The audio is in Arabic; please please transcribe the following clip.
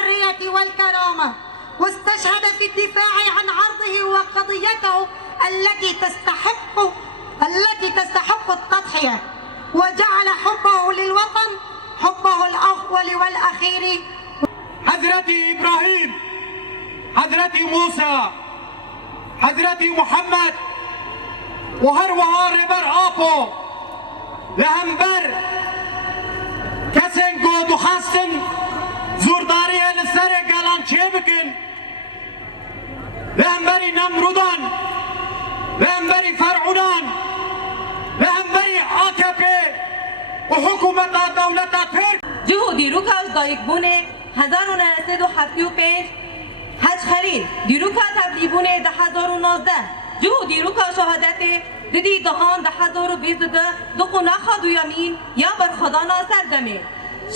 الحرية والكرامة، واستشهد في الدفاع عن عرضه وقضيته التي تستحق التضحية، وجعل حبه للوطن حبه الأول والأخير. حضرتي إبراهيم، حضرتي موسى، حضرتي محمد و هر وهار بر آپو لهمبر کسین گو دخستن زورداری لسر گلان چه بکن لهمبری نمرودان، لهمبری فرعونان، لهمبری AKP و حکومت دولت ترک جهو دیروکاش دایکبونه 1975 حج خلیل دیروکا تبلیبونه 2019 جهو دیروکا شهادت دیدی دهان 2022 دو قناخا دویامین یا بر خدا ناصر دمه